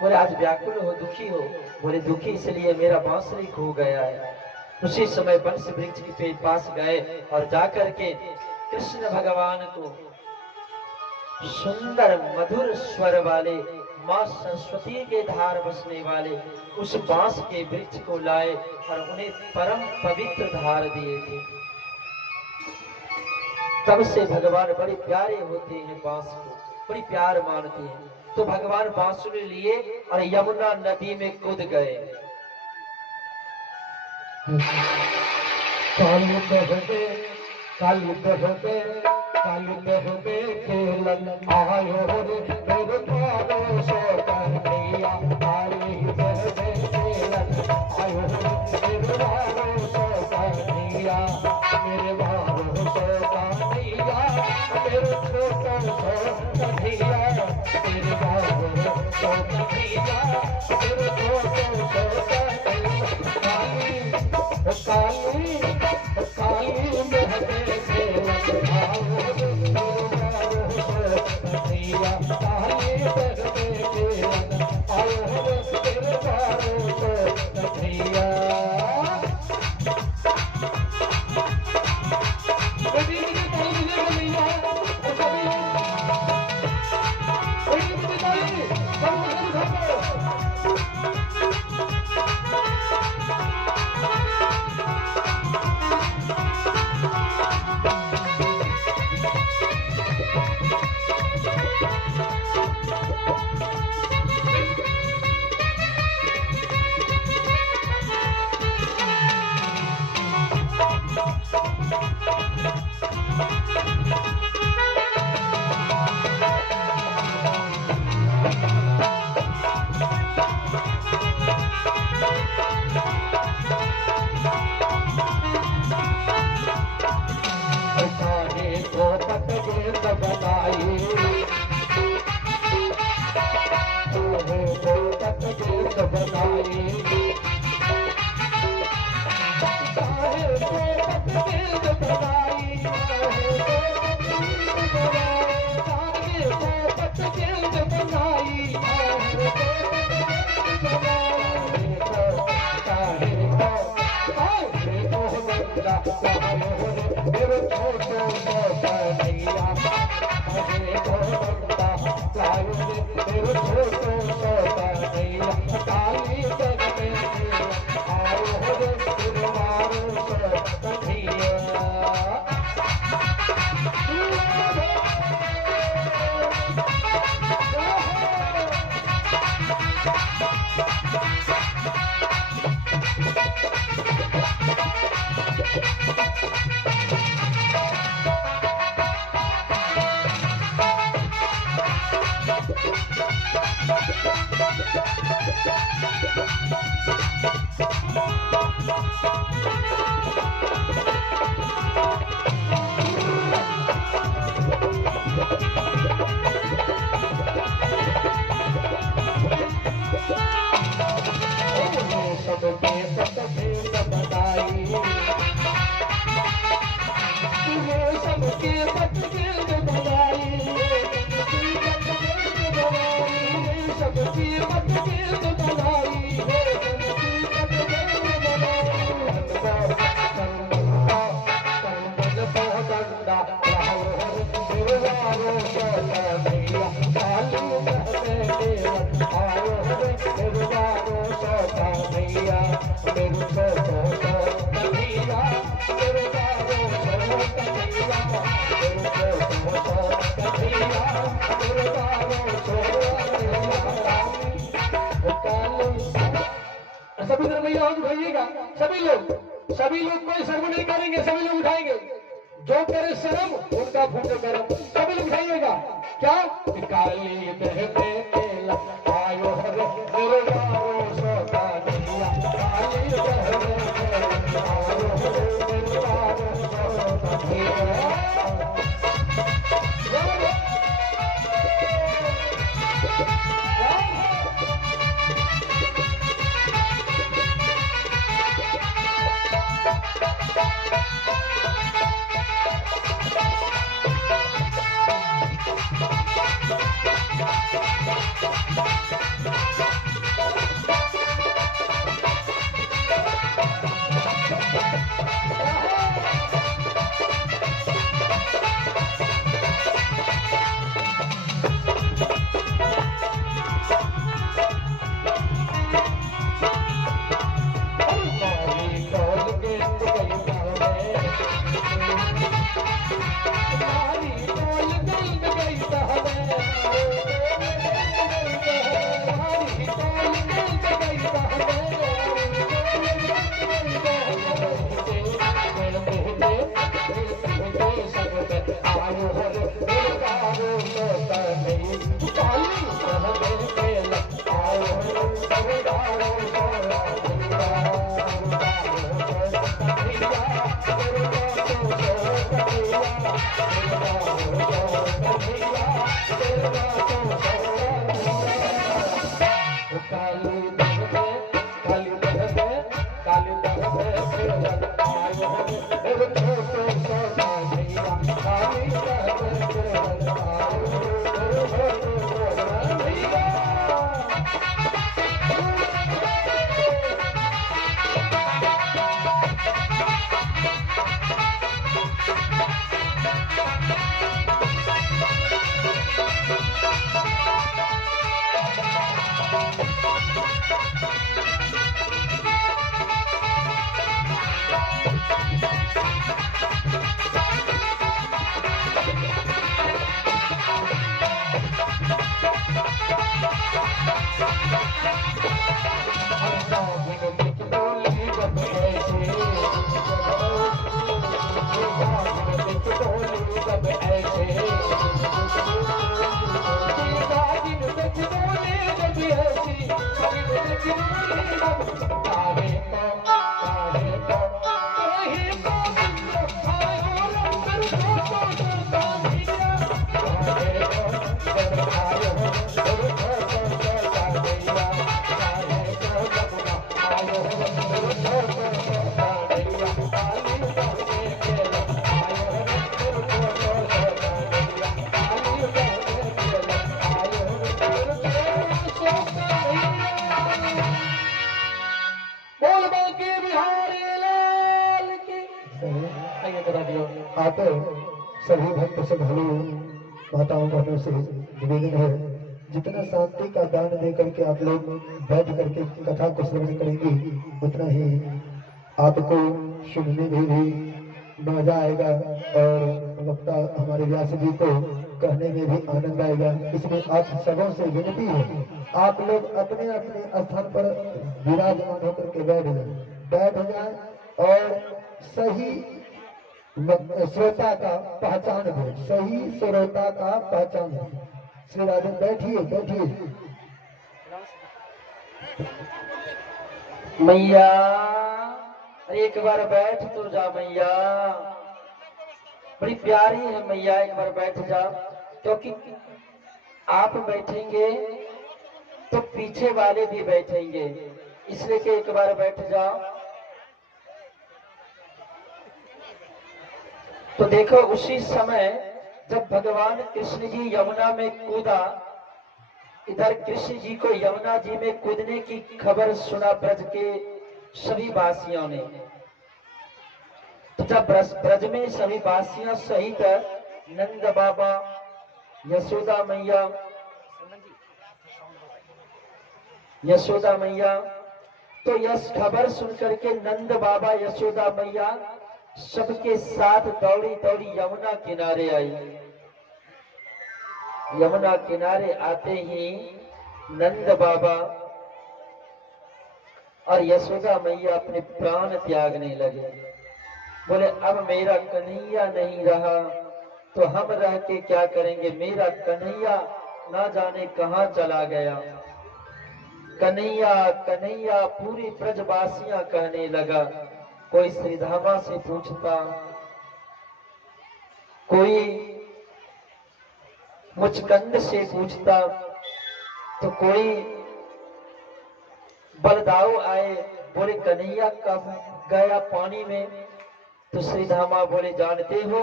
बोले आज व्याकुल हो, दुखी हो? बोले दुखी इसलिए मेरा बांसुरी खो गया है। उसी समय बंस वृक्ष के पास गए और जाकर के कृष्ण भगवान को सुंदर मधुर स्वर वाले माँ सरस्वती के धार बसने वाले उस बांस के वृक्ष को लाए और उन्हें परम पवित्र धार दिए थे। तब से भगवान बड़े प्यारे होते हैं, बांस को बड़ी प्यार मानते हैं। तो भगवान बांसुरी लिए और यमुना नदी में कूद गए। कालू बहबे कालू बहबे कालू बहबे खेलन आयो रे मेरे द्वारो सो कन्हैया। काली बहबे खेलन आयो रे मेरे द्वारो सो कन्हैया। मेरे द्वारो सो कन्हैया, मेरे छोटो सो कन्हैया। मेरे द्वारो सो कन्हैया, मेरे छोटो सो कन्हैया। काली काली बहबे खेलन आयो रे मेरे द्वारो सो कन्हैया। काली बहबे खेलन आयो रे मेरे द्वारो सो कन्हैया। सभी धर्मैया हाथ उठाइएगा। सभी लोग कोई शर्म नहीं करेंगे, सभी लोग उठाएंगे। जो करे शर्म उनका फूटे कर्म। सभी लोग उठाइएगा। क्या काली बहबे खेलन आयो रे मेरे द्वारो सो कन्हैया। काली बहबे खेलन आयो रे मेरे द्वारो सो कन्हैया। आते सभी भक्त श्रद्धालु माताओं बहनों से निवेदन है, जितना शांति का दान दे करके आप लोग बैठ करके कथा को श्रवण करेंगे उतना ही आपको सुनने में भी मजा आएगा और वक्ता हमारे व्यास जी को कहने में भी आनंद आएगा। इसमें आप सबों से विनती है, आप लोग अपने अपने स्थान पर विराजमान होकर के बैठ जाए और सही श्रोता का पहचान हो, सही श्रोता का पहचान हो। श्री राजन बैठिए बैठिए। मैया एक बार बैठ तो जा मैया, बड़ी प्यारी है मैया, एक बार बैठ जा, क्योंकि आप बैठेंगे तो पीछे वाले भी बैठेंगे, इसलिए कि एक बार बैठ जा। तो देखो उसी समय जब भगवान कृष्ण जी यमुना में कूदा, इधर कृष्ण जी को यमुना जी में कूदने की खबर सुना ब्रज के सभी वासियों ने। तो जब ब्रज में सभी वासियों सहित नंद बाबा, यशोदा मैया, तो यह खबर सुनकर के नंद बाबा यशोदा मैया सबके साथ दौड़ी दौड़ी यमुना किनारे आई। यमुना किनारे आते ही नंद बाबा और यशोदा मैया अपने प्राण त्यागने लगे। बोले अब मेरा कन्हैया नहीं रहा तो हम रह के क्या करेंगे, मेरा कन्हैया ना जाने कहां चला गया। कन्हैया कन्हैया पूरी ब्रजवासियां कहने लगा। कोई श्रीधामा से पूछता, कोई मुचकंद से पूछता, तो कोई बलदाऊ आए, बोले कन्हैया कब गया पानी में। तो श्रीधामा बोले जानते हो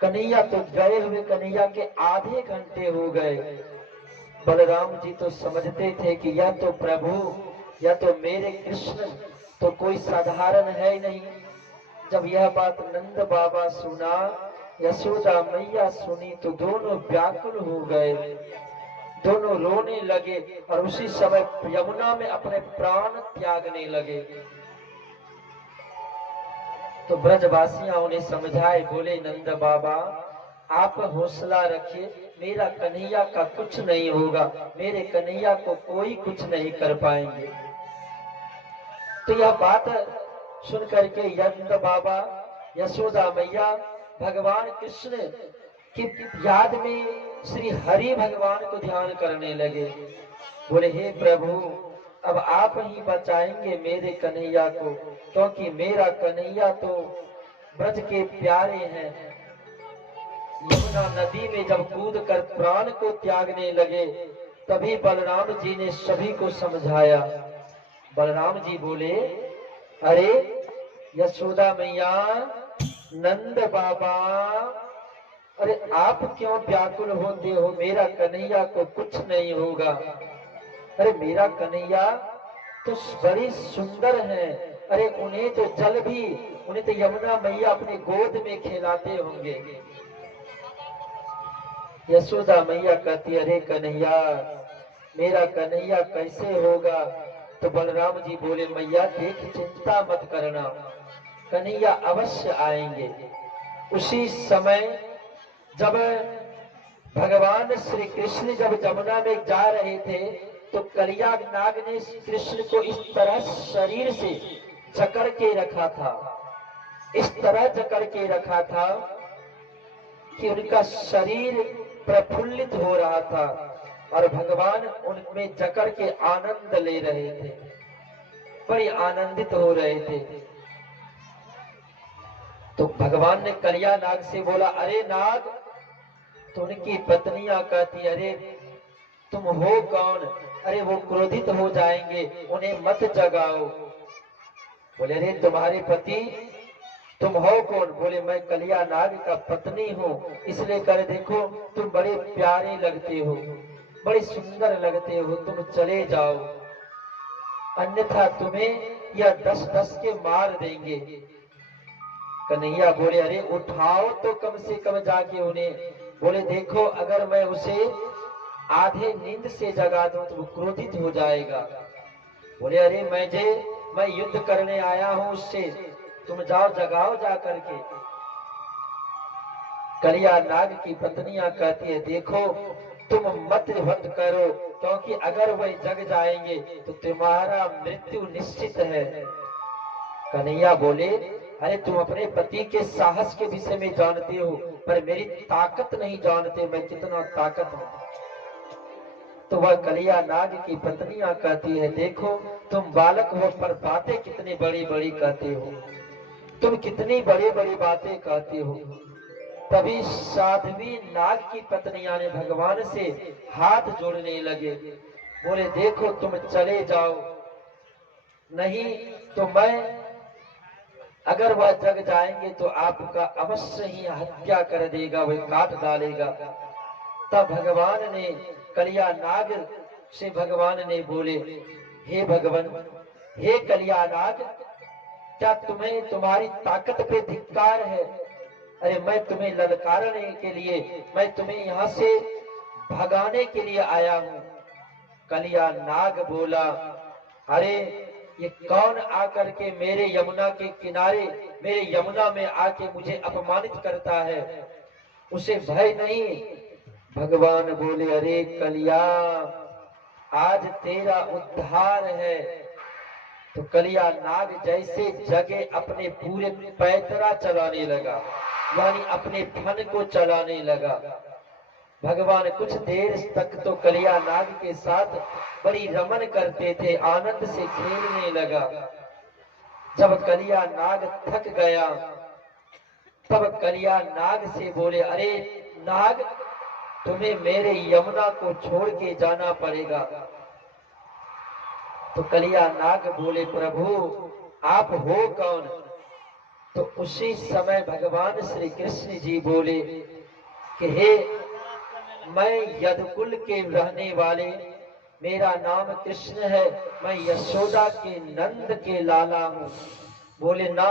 कन्हैया तो गए हुए कन्हैया के आधे घंटे हो गए। बलराम जी तो समझते थे कि यह तो प्रभु, यह तो मेरे कृष्ण तो कोई साधारण है ही नहीं। जब यह बात नंद बाबा सुना, यशोदा मैया सुनी, तो दोनों व्याकुल हो गए, दोनों रोने लगे और उसी समय यमुना में अपने प्राण त्यागने लगे। तो ब्रजवासियां उन्हें समझाए, बोले नंद बाबा आप हौसला रखिए, मेरा कन्हैया का कुछ नहीं होगा, मेरे कन्हैया को कोई कुछ नहीं कर पाएंगे। तो यह बात सुन करके नंद बाबा यशोदा मैया भगवान कृष्ण की याद में श्री हरि भगवान को ध्यान करने लगे। बोले हे प्रभु अब आप ही बचाएंगे मेरे कन्हैया को, क्योंकि मेरा कन्हैया तो ब्रज के प्यारे हैं, यमुना नदी में जब कूद कर प्राण को त्यागने लगे, तभी बलराम जी ने सभी को समझाया। बलराम जी बोले, अरे यशोदा मैया, नंद बाबा, अरे आप क्यों व्याकुल होते हो? मेरा कन्हैया को कुछ नहीं होगा। अरे मेरा कन्हैया तो बड़ी सुंदर है। अरे उन्हें तो जल भी, उन्हें तो यमुना मैया अपने गोद में खिलाते होंगे। यशोदा मैया कहती, अरे कन्हैया, मेरा कन्हैया कैसे होगा? तो बलराम जी बोले, मैया देख, चिंता मत करना, कन्हैया अवश्य आएंगे। उसी समय जब भगवान श्री कृष्ण जब जमुना में जा रहे थे, तो कलिया नाग ने कृष्ण को इस तरह शरीर से जकड़ के रखा था, इस तरह जकड़ के रखा था कि उनका शरीर प्रफुल्लित हो रहा था और भगवान उनमें जकड़ के आनंद ले रहे थे, बड़ी आनंदित हो रहे थे। तो भगवान ने कलिया नाग से बोला, अरे नाग। तो उनकी पत्नियां कहती, अरे तुम हो कौन? अरे वो क्रोधित हो जाएंगे, उन्हें मत जगाओ। बोले, अरे तुम्हारे पति, तुम हो कौन? बोले, मैं कलिया नाग का पत्नी हूँ, इसलिए कर देखो, तुम बड़े प्यारे लगते हो, बड़े सुंदर लगते हो, तुम चले जाओ, अन्यथा तुम्हें यह 10-10 के मार देंगे। कन्हैया बोले, अरे उठाओ तो कम से कम जाके उन्हें। बोले, देखो, अगर मैं उसे आधे नींद से जगा दूं तो वो क्रोधित हो जाएगा। बोले, अरे मैं युद्ध करने आया हूं उससे, तुम जाओ, जगाओ जा करके। कलिया नाग की पत्नियां कहती है, देखो तुम मत हट करो, क्योंकि अगर वह जग जाएंगे तो तुम्हारा मृत्यु निश्चित है। कन्हैया बोले, अरे तुम अपने पति के साहस के विषय में जानते हो, पर मेरी ताकत नहीं जानते, मैं कितना ताकत हूं। तो वह कलिया नाग की पत्नियां कहती है, देखो तुम बालक हो पर बातें कितनी बड़ी बड़ी कहते हो, तुम कितनी बड़ी बड़ी बातें कहते हो। तभी साध्वी नाग की पत्नियां ने भगवान से हाथ जोड़ने लगे। बोले, देखो तुम चले जाओ, नहीं तो मैं, अगर वह जग जाएंगे तो आपका अवश्य ही हत्या कर देगा, वह काट डालेगा। तब भगवान ने कलिया नाग से भगवान ने बोले, हे भगवान, हे कलिया नाग, क्या तुम्हें तुम्हारी ताकत पे धिक्कार है? अरे मैं तुम्हें ललकारने के लिए, मैं तुम्हें यहाँ से भगाने के लिए आया हूँ। कलिया नाग बोला, अरे ये कौन आकर के मेरे यमुना के किनारे, मेरे यमुना में आके मुझे अपमानित करता है? उसे भय नहीं। भगवान बोले, अरे कलिया, आज तेरा उद्धार है। तो कलिया नाग जैसे जगे अपने पूरे पैतरा चलाने लगा, यानी अपने फन को चलाने लगा। भगवान कुछ देर तक तो कलिया नाग के साथ बड़ी रमन करते थे, आनंद से खेलने लगा। जब कलिया नाग थक गया, तब कलिया नाग से बोले, अरे नाग, तुम्हें मेरे यमुना को छोड़ के जाना पड़ेगा। तो कलिया नाग बोले, प्रभु आप हो कौन? तो उसी समय भगवान श्री कृष्ण जी बोले कि हे, मैं यदुकुल के रहने वाले, मेरा नाम कृष्ण है, मैं यशोदा के नंद के लाला हूँ। बोले, ना,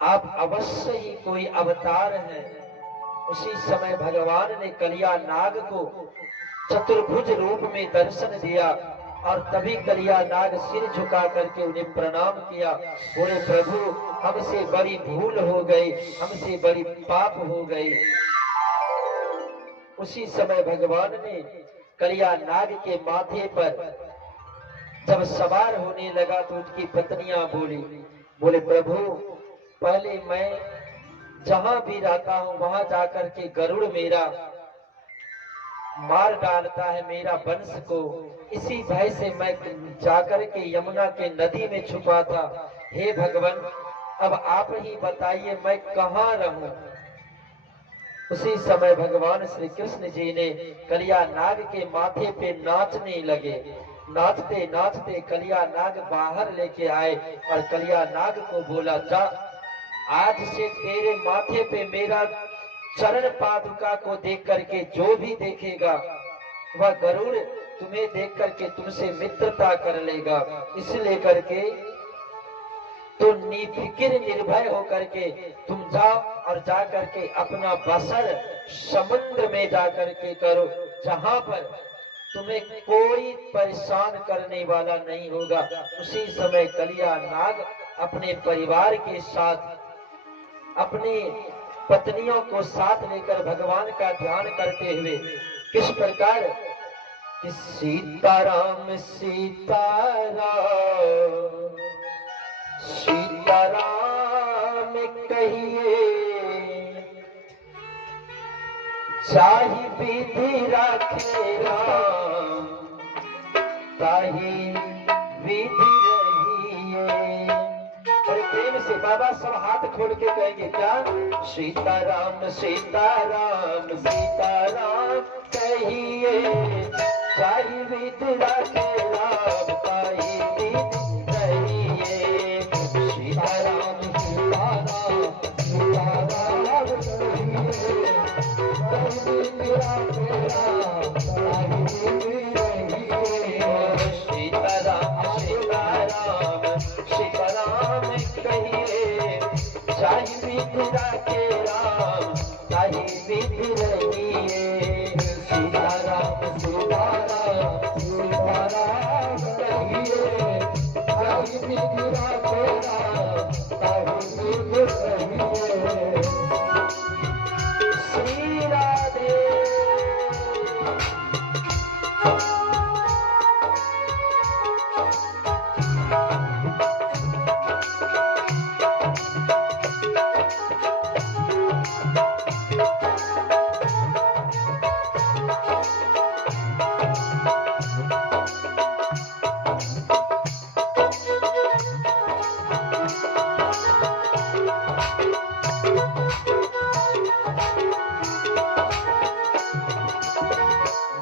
आप अवश्य ही कोई अवतार हैं। उसी समय भगवान ने कलिया नाग को चतुर्भुज रूप में दर्शन दिया और तभी कलिया नाग सिर झुका करके उन्हें प्रणाम किया। बोले, प्रभु हमसे बड़ी भूल हो गई, हमसे बड़ी पाप हो गई। उसी समय भगवान ने कलिया नाग के माथे पर जब सवार होने लगा तो उसकी पत्नियां बोले, प्रभु पहले मैं जहां भी रहता हूं वहां जाकर के गरुड़ मेरा मार डालता है, मेरा वंश को, इसी भय से मैं जाकर के यमुना के नदी में छुपा था। हे भगवान, अब आप ही बताइए मैं कहाँ रहूं? उसी समय भगवान श्री कृष्ण जी ने कलिया नाग के माथे पे नाचने लगे। नाचते नाचते कलिया नाग बाहर लेके आए और कलिया नाग को बोला, जा आज से तेरे माथे पे मेरा चरण पादुका को देख करके जो भी देखेगा वह गरुड़ तुम्हें देख करके तुमसे मित्रता कर लेगा। इसलिए करके तो निफिक्र निर्भय होकर के तुम जाओ और जा करके अपना बसर समुद्र में जा करके करो, जहां पर तुम्हें कोई परेशान करने वाला नहीं होगा। उसी समय कलिया नाग अपने परिवार के साथ अपनी पत्नियों को साथ लेकर भगवान का ध्यान करते हुए किस प्रकार कि सीताराम सीताराम सीताराम कहिए, चाहि विधि राखे राम ताहि विधि रहिए। और प्रेम से बाबा सब हाथ खोल के कहेंगे क्या? सीताराम सीताराम सीताराम कहिए, चाहि विधि राखे राम ताहि विधि रहिए। सीताराम सीताराम सीताराम कहिए, चाहि विधि राखे राम ताहि विधि रहिए। सीताराम सीताराम सीताराम कहिए, चाहि विधि राखे राम ताहि विधि रहिए। सीताराम सीताराम सीताराम कहिए, चाहि विधि राखे राम ताहि विधि रहिए। श्री राधे।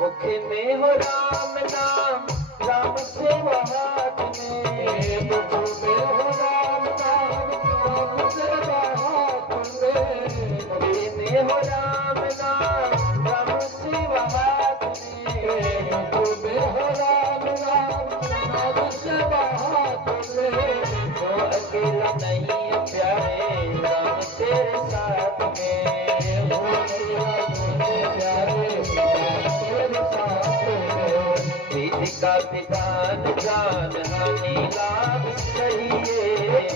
मुख में हो राम नाम, राम से हाथ में। मुख में हो राम नाम, राम से हाथ में। मुख में हो राम नाम, राम से हाथ में। मुख में हो राम नाम, राम से हाथ में। तो अकेला नहीं है प्यारे, राम तेरे साथ में। वो अकेला नहीं है प्यारे, विधि का विधान जान हानि लाभ कहिए।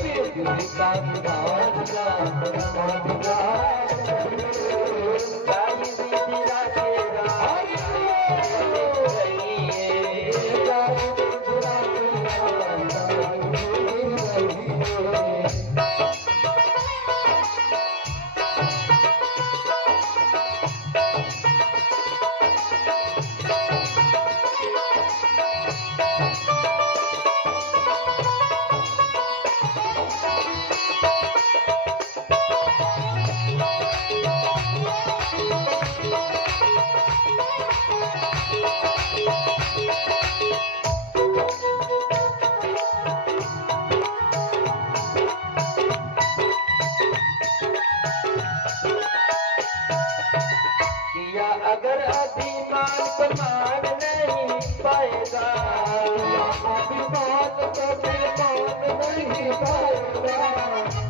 विधि का विधान जान हानि लाभ कहिए, चाहि विधि राखे राम कहिए। चाहि विधि राखे राम कहिए। किया अगर अभिमान तो मान नहीं पाएगा। अभिमान तो फिर मान नहीं पाएगा।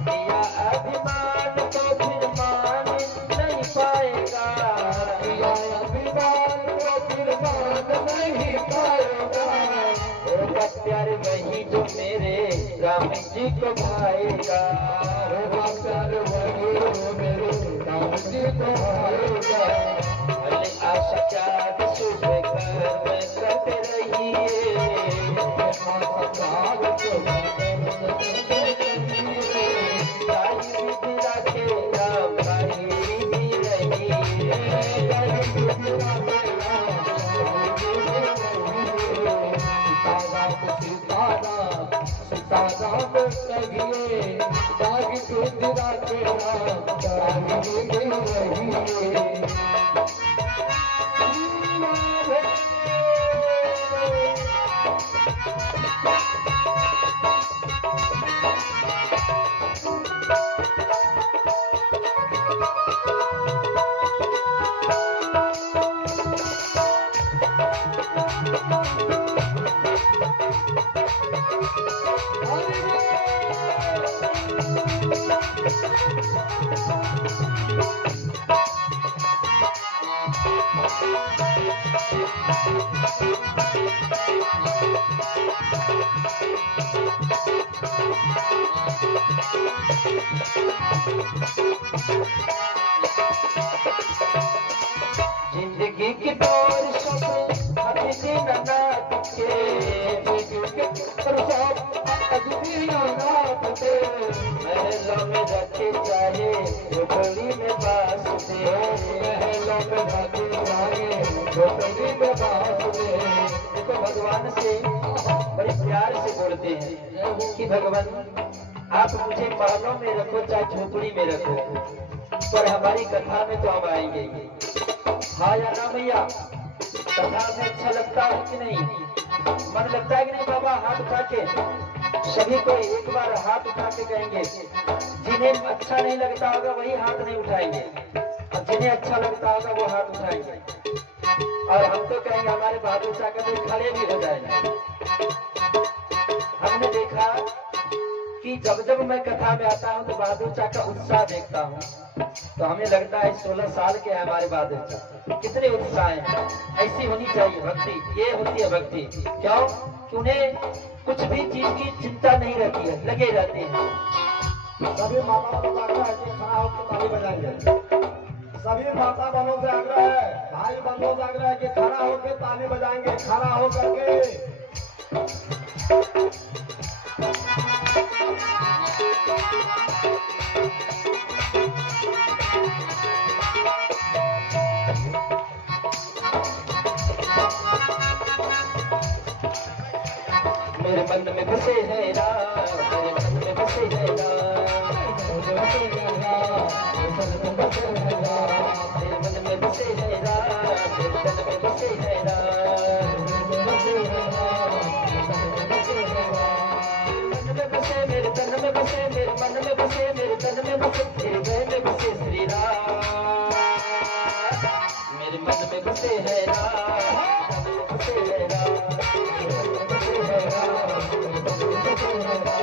किया अभिमान तो फिर मान नहीं पाएगा। किया अभिमान तो फिर मान नहीं पाएगा। होगा प्यार वही जो मेरे राम जी को भाएगा। होगा प्यार वही जो मेरे राम जी को भाएगा। भले आशा त्याग शुभ कर्म करते रहिए। चाहि विधि राखे राम ताहि विधि रहिए। सीताराम सीताराम कहिए, इंदिरा तेरा जाने मिल रही है। जिंदगी की दौर सब हर दिन नाट के, महलों में रखे चाहे झोपड़ी में बास दे, महलों में रखे चाहे झोपड़ी में बास दे। देखो भगवान से बड़े प्यार से बोलते हैं कि भगवान आप मुझे महलों में रखो चाहे झोपड़ी में रखो, पर हमारी कथा में तो हम आएंगे। हाँ या ना भैया, कथा में अच्छा लगता है कि नहीं, मन लगता है कि नहीं बाबा? हाथ उठा के सभी को एक बार हाथ उठा के कहेंगे। जिन्हें अच्छा नहीं लगता होगा वही हाथ नहीं उठाएंगे, और जिन्हें अच्छा लगता होगा वो हाथ उठाएंगे। और हम तो कहेंगे हमारे बहादुर चाचा तो खड़े भी हो जाएंगे। हमने देखा कि जब जब मैं कथा में आता हूँ तो बहादुर चाचा उत्साह देखता हूँ, तो हमें लगता है 16 साल के हैं हमारे बहादुर चाचा, कितने उत्साह हैं। ऐसी होनी चाहिए भक्ति, ये होती है भक्ति। क्यों? कि उन्हें कुछ भी चीज की चिंता नहीं रहती है, लगे रहते हैं। सभी माता बहनों से आग्रह है कि खड़ा होकर ताली बजाएंगे। सभी माता बहनों से आग्रह है, भाई बहनों से आग्रह है कि खड़ा होकर ताली बजाएंगे, खड़ा होकर के। मेरे मन में बसे है राम, मेरे मन में बसे है राम, मेरे मन में बसे है राम, मेरे मन में बसे मेरे तन में बसे, मेरे मन में बसे, मेरे तन में बसे, मेरे गए में बसे श्री राम। मेरे मन में बसे है राम, बसे है राम, बसे है राम, बसे है राम।